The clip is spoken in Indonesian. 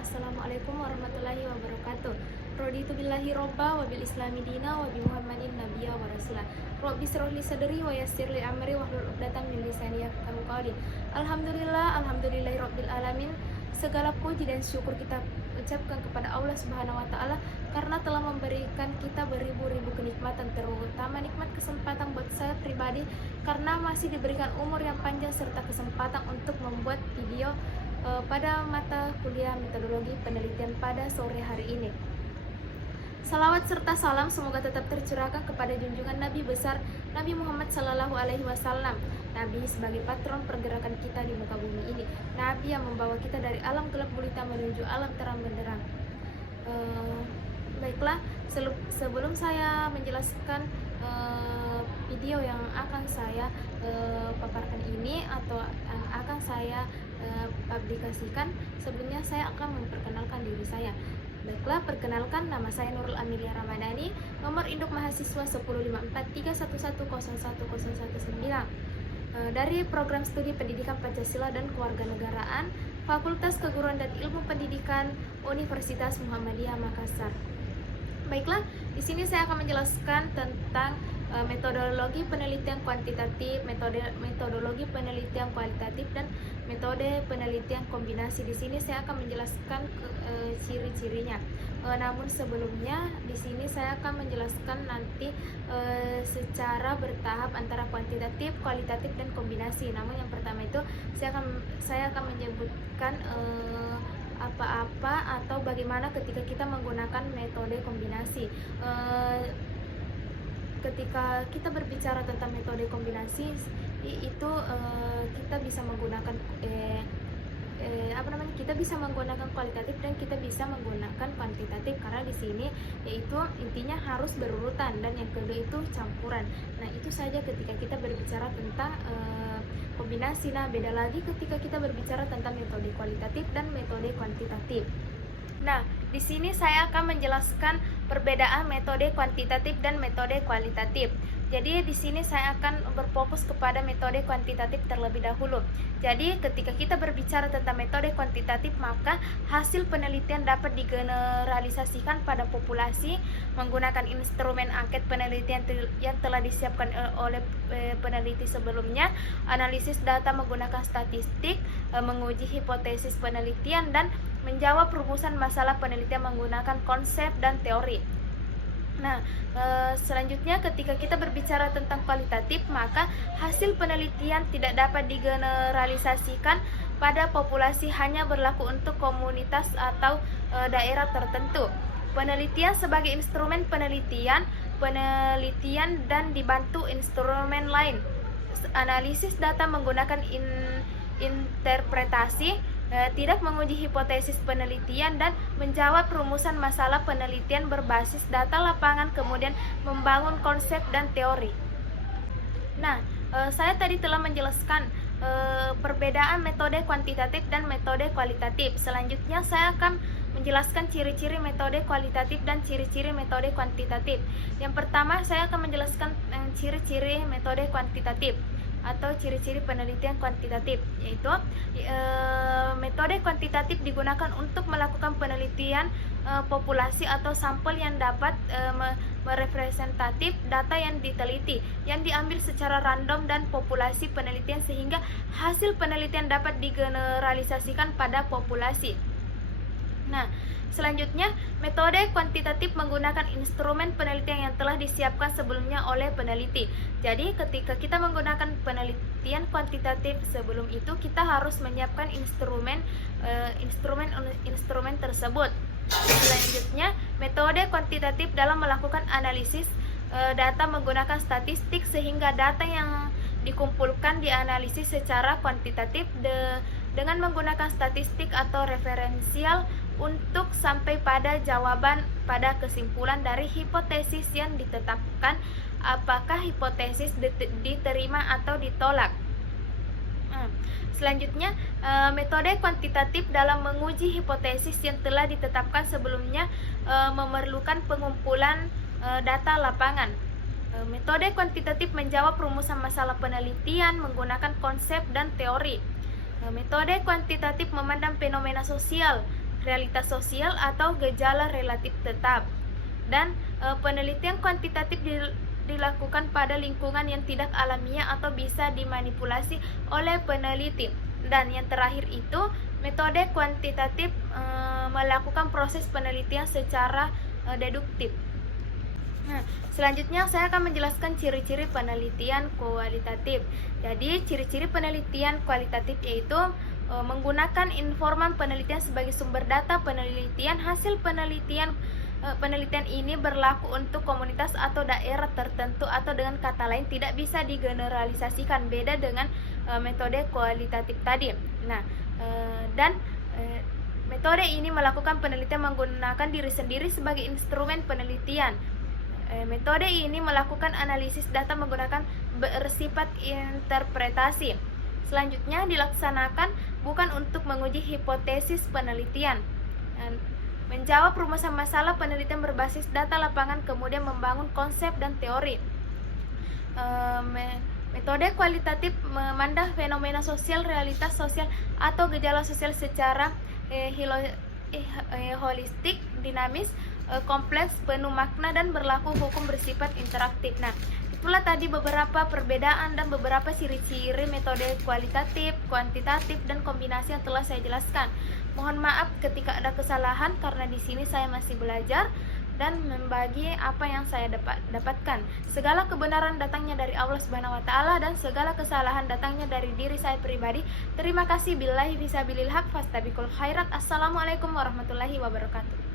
Assalamualaikum warahmatullahi wabarakatuh. Raditu billahi robba wa bil islami dina wa bi Muhammadin nabiyya wa rasula. Rabbi shrah li sadri wa yassir li amri wahlul 'uqdatam min lisani yafqahu qawli. Alhamdulillahi rabbil alamin. Segala puji dan syukur kita ucapkan kepada Allah Subhanahu wa taala karena telah memberikan kita beribu-ribu kenikmatan, terutama nikmat kesempatan buat saya pribadi karena masih diberikan umur yang panjang serta kesempatan untuk membuat video pada mata kuliah metodologi penelitian pada sore hari ini. Salawat serta salam semoga tetap tercurahkan kepada junjungan Nabi besar Nabi Muhammad Sallallahu Alaihi Wasallam. Nabi sebagai patron pergerakan kita di muka bumi ini. Nabi yang membawa kita dari alam gelap gulita menuju alam terang benderang. Baiklah, sebelum saya menjelaskan video yang akan saya paparkan ini atau yang akan saya publikasikan, sebelumnya saya akan memperkenalkan diri saya. Baiklah, perkenalkan, nama saya Nurul Amelia Ramadhani, nomor induk mahasiswa 105431010119, dari program studi pendidikan Pancasila dan Kewarganegaraan, Fakultas Keguruan dan Ilmu Pendidikan Universitas Muhammadiyah Makassar. Baiklah, di sini saya akan menjelaskan tentang metodologi penelitian kuantitatif, metodologi penelitian kualitatif, dan metode penelitian kombinasi. Di sini saya akan menjelaskan ciri-cirinya. Namun sebelumnya di sini saya akan menjelaskan nanti secara bertahap antara kuantitatif, kualitatif, dan kombinasi. Namun yang pertama itu saya akan menyebutkan apa-apa atau bagaimana ketika kita menggunakan metode kombinasi. Ketika kita berbicara tentang metode kombinasi itu kita bisa menggunakan kita bisa menggunakan kualitatif dan kita bisa menggunakan kuantitatif, karena di sini yaitu intinya harus berurutan, dan yang kedua itu campuran. Nah, itu saja ketika kita berbicara tentang kombinasi. Nah, beda lagi ketika kita berbicara tentang metode kualitatif dan metode kuantitatif. Nah, di sini saya akan menjelaskan perbedaan metode kuantitatif dan metode kualitatif. Jadi di sini saya akan berfokus kepada metode kuantitatif terlebih dahulu. Jadi ketika kita berbicara tentang metode kuantitatif, maka hasil penelitian dapat digeneralisasikan pada populasi menggunakan instrumen angket penelitian yang telah disiapkan oleh peneliti sebelumnya, analisis data menggunakan statistik, menguji hipotesis penelitian, dan menjawab rumusan masalah penelitian menggunakan konsep dan teori. Nah, selanjutnya ketika kita berbicara tentang kualitatif, maka hasil penelitian tidak dapat digeneralisasikan pada populasi, hanya berlaku untuk komunitas atau daerah tertentu. Penelitian sebagai instrumen penelitian dan dibantu instrumen lain. Analisis data menggunakan interpretasi, tidak menguji hipotesis penelitian, dan menjawab rumusan masalah penelitian berbasis data lapangan, kemudian membangun konsep dan teori. Nah, saya tadi telah menjelaskan perbedaan metode kuantitatif dan metode kualitatif. Selanjutnya saya akan menjelaskan ciri-ciri metode kualitatif dan ciri-ciri metode kuantitatif. Yang pertama, saya akan menjelaskan ciri-ciri metode kuantitatif atau ciri-ciri penelitian kuantitatif, yaitu metode kuantitatif digunakan untuk melakukan penelitian populasi atau sampel yang dapat merepresentatif data yang diteliti, yang diambil secara random dan populasi penelitian, sehingga hasil penelitian dapat digeneralisasikan pada populasi. Nah, selanjutnya, metode kuantitatif menggunakan instrumen penelitian yang telah disiapkan sebelumnya oleh peneliti. Jadi, ketika kita menggunakan penelitian kuantitatif, sebelum itu kita harus menyiapkan instrumen tersebut. Selanjutnya, metode kuantitatif dalam melakukan analisis data menggunakan statistik, sehingga data yang dikumpulkan dianalisis secara kuantitatif dengan menggunakan statistik atau referensial untuk sampai pada jawaban pada kesimpulan dari hipotesis yang ditetapkan, apakah hipotesis diterima atau ditolak. Selanjutnya, metode kuantitatif dalam menguji hipotesis yang telah ditetapkan sebelumnya memerlukan pengumpulan data lapangan. Metode kuantitatif menjawab rumusan masalah penelitian menggunakan konsep dan teori. Metode kuantitatif memandang fenomena sosial realitas sosial atau gejala relatif tetap. Dan penelitian kuantitatif dilakukan pada lingkungan yang tidak alamiah atau bisa dimanipulasi oleh peneliti. Dan yang terakhir itu, metode kuantitatif melakukan proses penelitian secara deduktif. Nah, selanjutnya saya akan menjelaskan ciri-ciri penelitian kualitatif. Jadi, ciri-ciri penelitian kualitatif yaitu menggunakan informan penelitian sebagai sumber data penelitian. Hasil penelitian ini berlaku untuk komunitas atau daerah tertentu, atau dengan kata lain tidak bisa digeneralisasikan, beda dengan metode kualitatif tadi. Nah, metode ini melakukan penelitian menggunakan diri sendiri sebagai instrumen penelitian. Metode ini melakukan analisis data menggunakan bersifat interpretasi. Selanjutnya dilaksanakan bukan untuk menguji hipotesis penelitian, menjawab rumusan masalah penelitian berbasis data lapangan, kemudian membangun konsep dan teori. Metode kualitatif memandang fenomena sosial, realitas sosial, atau gejala sosial secara holistik, dinamis, kompleks, penuh makna, dan berlaku hukum bersifat interaktif. Nah, itulah tadi beberapa perbedaan dan beberapa ciri-ciri metode kualitatif, kuantitatif, dan kombinasi yang telah saya jelaskan. Mohon maaf ketika ada kesalahan, karena di sini saya masih belajar dan membagi apa yang saya dapatkan. Segala kebenaran datangnya dari Allah Subhanahu wa taala dan segala kesalahan datangnya dari diri saya pribadi. Terima kasih. Billahi fisabilil haq fastabiqul khairat. Assalamualaikum warahmatullahi wabarakatuh.